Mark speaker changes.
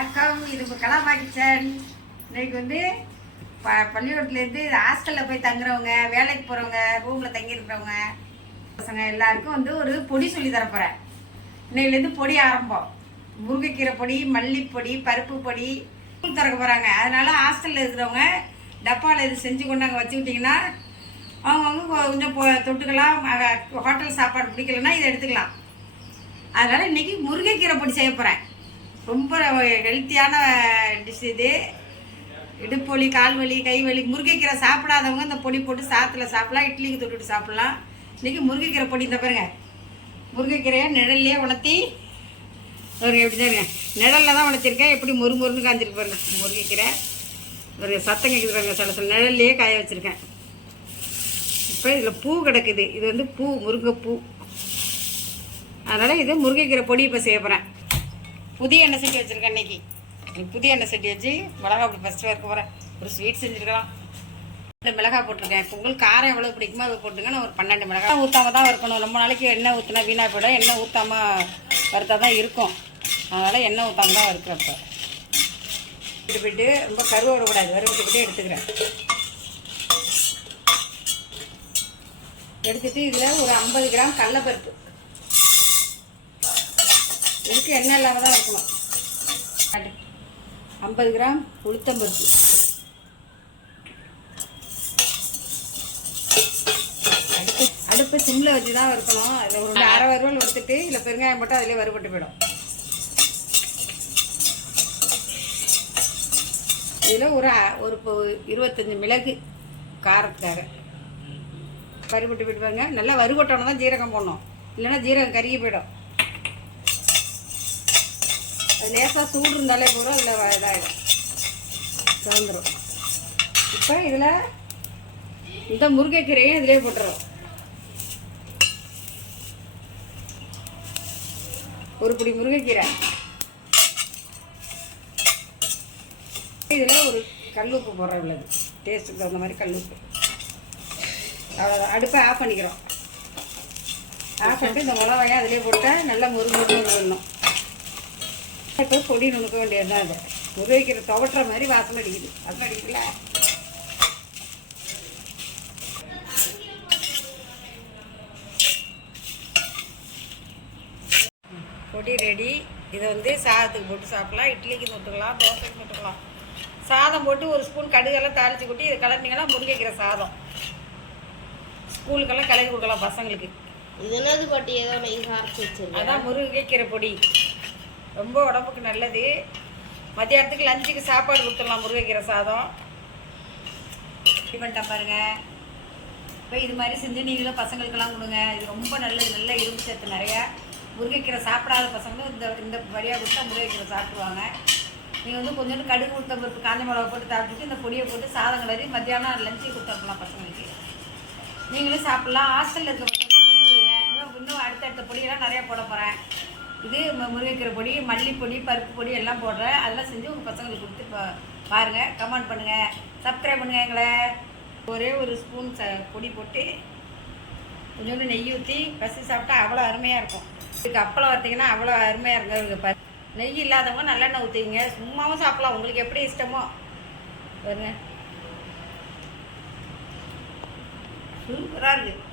Speaker 1: வணக்கம். இது இப்போ கலாமா கிச்சன் இன்னைக்கு வந்து ப பள்ளிக்கூடத்துலேருந்து ஹாஸ்டலில் போய் தங்குறவங்க வேலைக்கு போகிறவங்க ரூமில் தங்கியிருக்கிறவங்க பசங்க எல்லாருக்கும் வந்து ஒரு பொடி சொல்லி தரப்போகிறேன் இன்னையிலேருந்து பொடி ஆரம்பம். முருங்கைக்கீரை பொடி மல்லிப்பொடி பருப்பு பொடி ஸ்கூல் திறக்க போகிறாங்க அதனால் ஹாஸ்டலில் இருக்கிறவங்க டப்பாவில் இது செஞ்சு கொண்டாங்க வச்சுக்கிட்டிங்கன்னா அவங்கவுங்க கொஞ்சம் தொட்டுக்கலாம். ஹோட்டல் சாப்பாடு பிடிக்கலன்னா இதை எடுத்துக்கலாம். அதனால் இன்றைக்கி முருங்கைக்கீரை பொடி செய்ய போகிறேன் ரொம்ப ஹெல்த்தியான டிஷ் இது. இடுப்பு வலி கால் வலி கை வலி முருங்கைக்கீரை சாப்பிடாதவங்க இந்த பொடி போட்டு சாத்தில் சாப்பிடலாம் இட்லிக்கு தொட்டுட்டு சாப்பிடலாம். இன்றைக்கி முருங்கைக்கீரை பொடி இந்த பாருங்க. முருங்கைக்கீரையை நிழல்லையே உணர்த்தி ஒரு எப்படி தான் இருங்க நிழலில் தான் உணர்த்திருக்கேன். எப்படி முறு முருன்னு காஞ்சிருக்கு பாருங்க. முருங்கைக்கீரை. ஒரு சத்தம் கேட்குது பாருங்க சில சில நிழல்லையே காய வச்சுருக்கேன். இப்போ இதில் பூ கிடக்குது. இது வந்து பூ முருங்கைப்பூ. அதனால் இது முருங்கைக்கீரை பொடி இப்போ செய்ய போகிறேன் புதிய எண்ணெய் சட்டி வச்சுருக்கேன் இன்னைக்கு. இன்னைக்கு புதிய எண்ணெய் சட்டி வச்சு மிளகா அப்படி ஃபஸ்ட்டு இருக்க போகிறேன் ஒரு ஸ்வீட் செஞ்சுருக்கலாம். ரெண்டு மிளகா போட்டிருக்கேன். இப்போ உங்களுக்கு காரம் எவ்வளோ பிடிக்குமோ அதை போட்டுங்க. நான் ஒரு பன்னெண்டு மிளகா. ஊற்றாம தான் இருக்கணும் ரொம்ப நாளைக்கு எண்ணெய் ஊற்றினா வீணாக போயிடும். எண்ணெய் ஊற்றாம வறுத்தா தான் இருக்கும். அதனால் எண்ணெய் ஊற்றாம தான் வறுக்கிறப்ப இது போயிட்டு ரொம்ப கருவ விடக்கூடாது வறுவிட்டுக்கிட்டே எடுத்துக்கிறேன். எடுத்துகிட்டு இதில் ஒரு ஐம்பது கிராம் கடலப்பருப்பு. இதுக்கு எண்ணெய் இல்லாமல் தான் இருக்கணும் ஐம்பது கிராம் உளுத்தம்பருப்பு. அடுப்பு அடுப்பு சிம்மில் வச்சு தான் வறுக்கணும். அதில் ஒரு அரை வறுவல் வறுத்துட்டு இல்லை பெருங்காயம் போட்டு அதிலே வறுபட்டு போயிடும். இதில் ஒரு ஒரு இருபத்தஞ்சி மிளகு காரத்துக்காக. வறுபட்டு போயிடுவாங்க. நல்லா வறுபட்டோன்னு தான் ஜீரகம் போடணும். இல்லைன்னா ஜீரகம் கருகி போயிடும். அது லேசாக சூடு இருந்தாலே போதும் அதில் இதாகிடும் சிறந்துடும் இப்போ இதில் இந்த முருங்கைக்கீரையும் இதிலே போட்டுறோம். ஒரு பிடி முருங்கைக்கீரை. இதில் ஒரு கல் உப்பு போடுறோம் உள்ளது. டேஸ்ட்டுக்கு தகுந்த மாதிரி கல் அவ்வளோதான் அடுப்பை ஆஃப் பண்ணிக்கிறோம். ஆஃப் பண்ணிட்டு இந்த மிளகாயை அதிலே போட்டால் நல்லா முரு முருன்னு வரணும் இப்போ பொடி நுணுக்க வேண்டியது தான் அது? முருகைக்கீரை துவட்டுற மாதிரி வாசனை அடிக்குது. வாசனை அடிக்கல பொடி ரெடி இதை வந்து சாதத்துக்கு போட்டு சாப்பிடலாம். இட்லிக்கு தொட்டுக்கலாம் தோசைக்கு தொட்டுக்கலாம். சாதம் போட்டு ஒரு ஸ்பூன் கடுகெல்லாம் தாளித்து கொட்டி இதை கலர்னிங்கன்னா முருங்கைக்கீரை சாதம். ஸ்கூலுக்கெல்லாம் கலக்கி கொடுக்கலாம் பசங்களுக்கு.
Speaker 2: இது என்னது பாட்டி? ஏதோ நெய் அரைச்சி வச்சிருக்கேன்
Speaker 1: அதான் முருங்கைக்கீரை பொடி. ரொம்ப உடம்புக்கு நல்லது. மதியானத்துக்கு லஞ்சுக்கு சாப்பாடு கொடுத்துடலாம் முருங்கைக்கீரை சாதம். பண்ணிட்டேன் பாருங்க. இப்போ இது மாதிரி செஞ்சு நீங்களும் பசங்களுக்கெல்லாம் கொடுங்க. இது ரொம்ப நல்லது. நல்ல இரும்பு சத்து நிறையா. முருங்கைக்கீரை சாப்பிடாத பசங்களும் இந்த இந்த வழியாக கொடுத்தா முருங்கைக்கீரை சாப்பிடுவாங்க. நீங்கள் வந்து கொஞ்சோண்டு கடுகு உளுத்த பருப்பு காஞ்ச மிளகா போட்டு சாப்பிட்டுட்டு இந்த பொடியை போட்டு சாதம் கலரி மத்தியானம் லஞ்சு கொடுத்துருக்கலாம் பசங்களுக்கு. நீங்களும் சாப்பிட்லாம். ஹாஸ்டலில் இருக்க பசங்களும் செஞ்சு கொடுங்க. இன்னும் இன்னும் அடுத்தடுத்த பொடியெல்லாம் நிறையா போட போகிறேன் இது முருங்கைக்கீரை பொடி மல்லிப்பொடி பருப்பு பொடி எல்லாம் போடுறேன் அதெல்லாம் செஞ்சு உங்கள் பசங்களுக்கு கொடுத்து பா பாருங்கள் கமெண்ட் பண்ணுங்கள் சப்ஸ்கிரைப் பண்ணுங்கள் எங்களை. ஒரே ஒரு ஸ்பூன் ச பொடி போட்டு கொஞ்சோண்டு நெய் ஊற்றி பசி சாப்பிட்டா அவ்வளோ அருமையாக இருக்கும். இதுக்கு அப்பளம் பார்த்தீங்கன்னா அவ்வளோ அருமையாக இருக்கும். இதுக்கு ப நெய் இல்லாதவங்க நல்லெண்ணெய் ஊற்றிங்க சும்மாவும் சாப்பிடலாம். உங்களுக்கு எப்படி இஷ்டமோ. பாருங்க. சூப்பராக இருக்குது